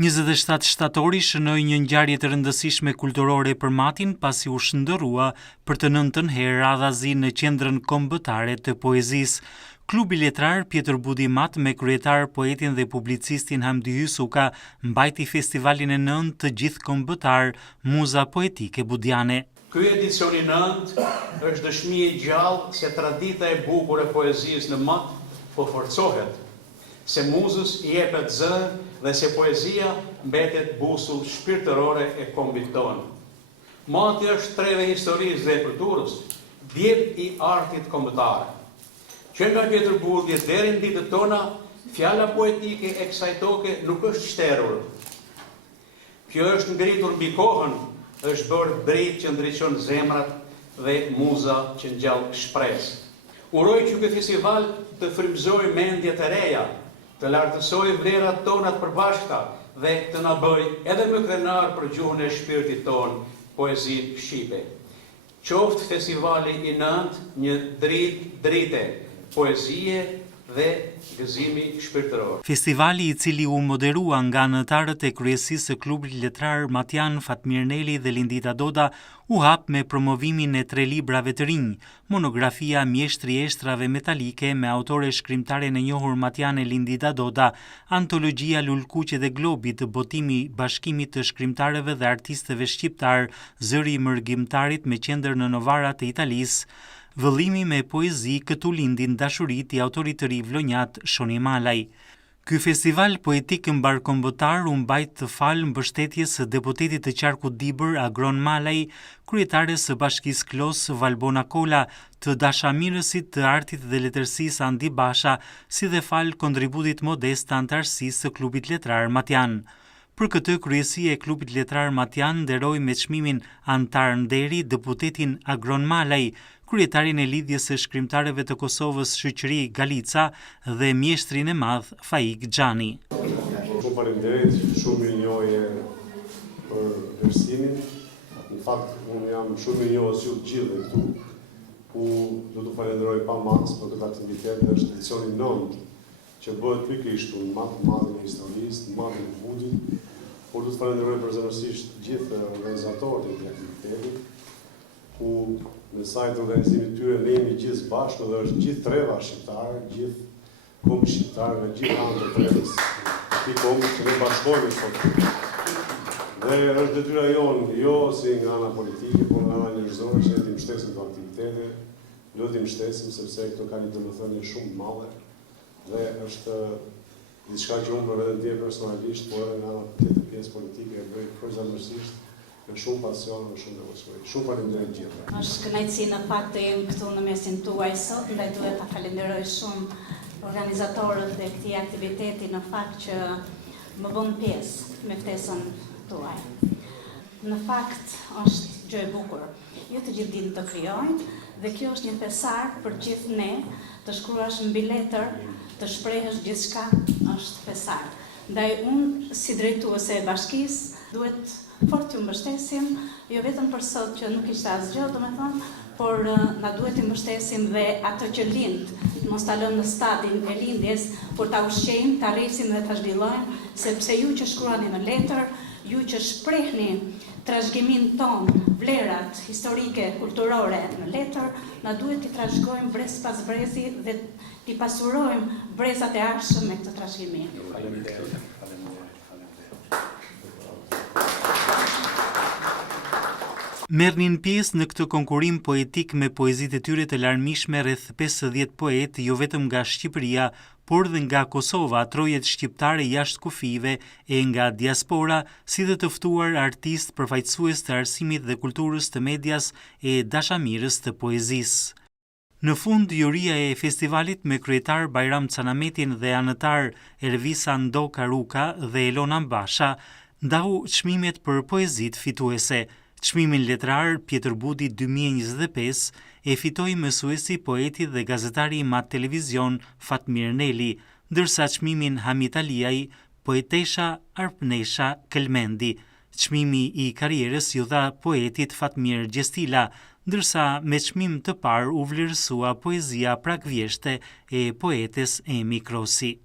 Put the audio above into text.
27 shtatori shënoi një ngjarje të rëndësishme kulturore për Matin pasi u shndërrua për të 9-ën herë radhazi në qendrën kombëtare të poezisë. Klubi letrar Pjetër Budi Mat me kryetar poetin dhe publicistin Hamdi Hysuka mbajti festivalin e 9 të gjithkombëtar Muza Poetike Budiane. Ky edicioni 9 është dëshmi e gjallë se tradita e bukur e poezisë në Mat po forcohet, se muzës i jepet zë dhe se poezia mbetet busull shpirtërore e kombit tonë. Mati është treve historisë dhe kulturës, djep i artit kombëtare. Që nga Pjetër Budi deri në ditët tona, fjala poetike e kësaj toke nuk është shterur. Kjo është ngritur mbi kohën, është bërë dritë që ndriçon zemrat dhe muza që ngjall shpresë. Uroj që ky festival të frymëzojë mendjet e reja, të lartësojë vlerat tona të përbashkëta dhe të na bëjë edhe më krenar për gjuhën e shpirtit ton, poezinë shqipe. Qoftë festivali i 9 një drite, poezie dhe gëzimi shpirtëror. Festivali i cili u moderua nga anëtarët e kryesisë së klubit letrar Matian, Fatmir Neli dhe Lindita Doda u hap me promovimin e 3 librave të rinj, monografia Mjeshtri i Eshtrave Metalike me autore shkrimtaren e njohur Matian e Lindita Doda, antologjia Lulkuqe dhe Globi të botimi bashkimit të shkrimtarëve dhe artistëve shqiptar, Zëri i Mërgjimtarit me qendër në Novara të Italisë, vëllimi me poezi Këtu lindin dashurit i autorit të ri vlonjat Shoni Malaj. Ky festival poetik mbarkombëtar u mbajt të falë mbështetjes së deputetit të Qarkut Dibër Agron Malaj, kryetares së Bashkisë Klos Valbona Kola, të dashamirësit të artit dhe letërsisë Andi Basha, si dhe falë kontributit modest të antarësisë së klubit letrar Matian. Për këtë, kryesia e klubit letrar Matian nderoi me çmimin antar nderi deputetin Agron Malaj, kryetarin e lidhjes së shkrimtarëve të Kosovës Shoqëri Galica dhe mjeshtrin e madh Faik Xhani. Shumë faleminderit, shumë mirënjohje për vlerësimin. Në fakt, unë jam shumë mirënjohës ju të gjithë këtu, ku do të falenderoj pa mas për këtë aktivitet, është edicioni 9, që bëhet pikërisht në më të madhin e historisë, në madhin e Budit, por do të falenderoj përzemërsisht gjithë organizatorët e këtij aktiviteti, ku në sajtë organizimit tyre ne jemi gjithë bashkë dhe është gjithë treva shqiptare, gjithë kombi shqiptare nga gjithë anë të trevës, ti kombi që ne bashkojmë sot. Dhe është detyra jonë, jo si nga ana politike, por nga ana njerëzore, që ne t'i mbështesim këto aktivitete, do t'i mbështesim sepse këto kanë një domethënie shumë madhe dhe është diçka që unë për veten time personalisht, por edhe nga ana tjetër pjesë politike e bëj kryesisht me shumë pasion dhe shumë devotshmëri. Shumë faleminderit gjithëve. Është kënaqësi në fakt të jem këtu në mesin tuaj sot, ndaj duhet ta falenderoj shumë organizatorët e këtij aktiviteti në fakt që më bën pjesë me ftesën tuaj. Në fakt është gjë e bukur. Jo të gjithë dinë të krijojnë dhe kjo është një pesar për gjithë ne, të shkruash mbi letër, të shprehësh gjithçka është pesar. Ndaj unë si drejtuese e bashkisë duhet fort t'ju mbështesim, jo vetëm për sot që nuk ishte asgjë, domethënë, por na duhet të mbështesim dhe ato që lind, mos ta lëmë në stadin e lindjes, por ta ushqejmë, ta rrisim dhe ta zhvillojmë, sepse ju që shkruani në letër, ju që shprehni trashëgimin ton, vlerat historike, kulturore në letër, na duhet t'i trashëgojmë brez pas brezi dhe t'i pasurojmë brezat e ardhshëm me këtë trashëgimi. Merrnin pjesë në këtë konkurim poetik me poezitë e tyre të larmishme rreth 50 poetë, jo vetëm nga Shqipëria, por dhe nga Kosova, trojet shqiptare jashtë kufive e nga diaspora, si dhe të ftuar artistë përfaqësues të arsimit dhe kulturës të medias e dashamirës të poezisë. Në fund, juria e festivalit me kryetar Bajram Canametin dhe anëtar Ervisa Ndo Karuka dhe Elona Basha ndau çmimet për poezitë fituese. Çmimin letrar Pjetër Budi 2025 e fitoi mësuesi, poeti dhe gazetari i Mat Televizion Fatmir Neli, ndërsa çmimin Hamit Aliaj poetesha Arpnesha Kelmendi. Çmimi i karrierës ju dha poetit Fatmir Gjestila, ndërsa me çmim të parë u vlerësua poezia prakvjeshte e poetes Emi Krosi.